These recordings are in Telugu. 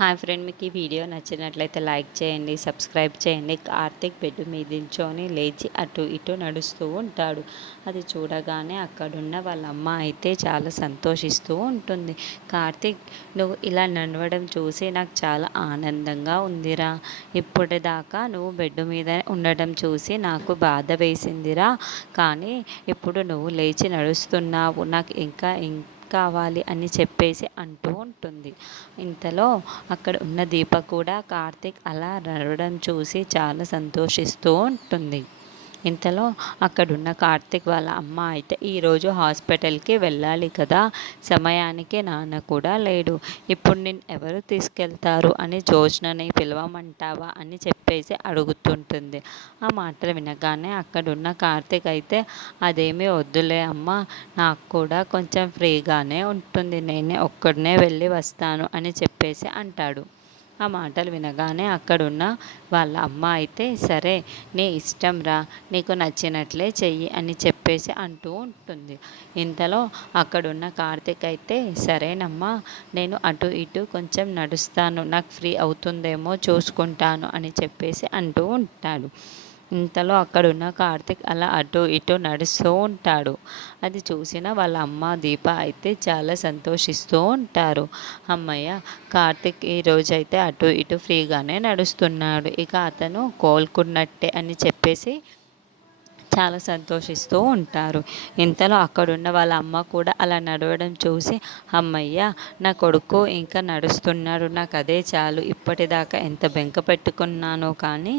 హాయ్ ఫ్రెండ్, మీకు ఈ వీడియో నచ్చినట్లయితే లైక్ చేయండి, సబ్స్క్రైబ్ చేయండి. కార్తీక్ బెడ్ మీద నించొని లేచి అటు ఇటు నడుస్తూ ఉంటాడు. అది చూడగానే అక్కడున్న వాళ్ళ అమ్మ అయితే చాలా సంతోషిస్తూ ఉంటుంది. కార్తీక్, నువ్వు ఇలా నడవడం చూసి నాకు చాలా ఆనందంగా ఉందిరా. ఇప్పటిదాకా నువ్వు బెడ్ మీద ఉండడం చూసి నాకు బాధ వేసిందిరా. కానీ ఇప్పుడు నువ్వు లేచి నడుస్తున్నావు, నాకు ఇంకా కావాలి అని చెప్పేసి అంటూ ఉంటుంది. ఇంతలో అక్కడ ఉన్న దీప కూడా కార్తీక్ అలా నడవడం చూసి చాలా సంతోషిస్తూ ఉంటుంది. ఇంతలో అక్కడున్న కార్తీక్ వాళ్ళ అమ్మ అయితే ఈరోజు హాస్పిటల్కి వెళ్ళాలి కదా, సమయానికి నాన్న కూడా లేడు, ఇప్పుడు నేను ఎవరు తీసుకెళ్తారు అని జోష్నని పిలవమంటావా అని చెప్పేసి అడుగుతుంటుంది. ఆ మాటలు వినగానే అక్కడున్న కార్తీక్ అయితే అదేమీ వద్దులే అమ్మ, నాకు కూడా కొంచెం ఫ్రీగానే ఉంటుంది, నేనే ఒక్కడనే వెళ్ళి వస్తాను అని చెప్పేసి అంటాడు. ఆ మాటలు వినగానే అక్కడున్న వాళ్ళ అమ్మ అయితే సరే, నీ ఇష్టం రా, నీకు నచ్చినట్లే చెయ్యి అని చెప్పేసి అంటూ ఉంటుంది. ఇంతలో అక్కడున్న కార్తీక్ అయితే సరేనమ్మా, నేను అటు ఇటు కొంచెం నడుస్తాను, నాకు ఫ్రీ అవుతుందేమో చూసుకుంటాను అని చెప్పేసి అంటూ ఉంటాడు. ఇంతలో అక్కడున్న కార్తీక్ అలా అటు ఇటు నడుస్తూ ఉంటాడు. అది చూసిన వాళ్ళ అమ్మ దీప అయితే చాలా సంతోషిస్తూ ఉంటారు. అమ్మయ్య, కార్తీక్ ఈరోజైతే అటు ఇటు ఫ్రీగానే నడుస్తున్నాడు, ఇక అతను కోలుకున్నట్టే అని చెప్పేసి చాలా సంతోషిస్తూ ఉంటారు. ఇంతలో అక్కడున్న వాళ్ళ అమ్మ కూడా అలా నడవడం చూసి హమ్మయ్య, నా కొడుకు ఇంకా నడుస్తున్నాడు, నాకు అదే చాలు, ఇప్పటిదాకా ఎంత బెంక పెట్టుకున్నానో కానీ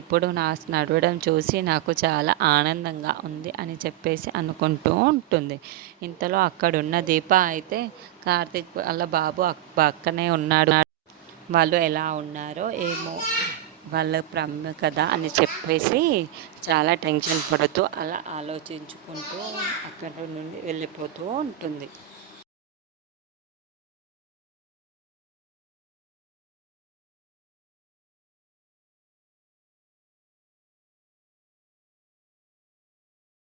ఇప్పుడు నా నడవడం చూసి నాకు చాలా ఆనందంగా ఉంది అని చెప్పేసి అనుకుంటూ ఉంటుంది. ఇంతలో అక్కడున్న దీప అయితే కార్తీక్ వాళ్ళ బాబు పక్కనే ఉన్నాడు, వాళ్ళు ఎలా ఉన్నారో ఏమో, వాళ్ళ కదా అని చెప్పేసి చాలా టెన్షన్ పడుతూ అలా ఆలోచించుకుంటూ అక్కడి నుండి వెళ్ళిపోతూ ఉంటుంది.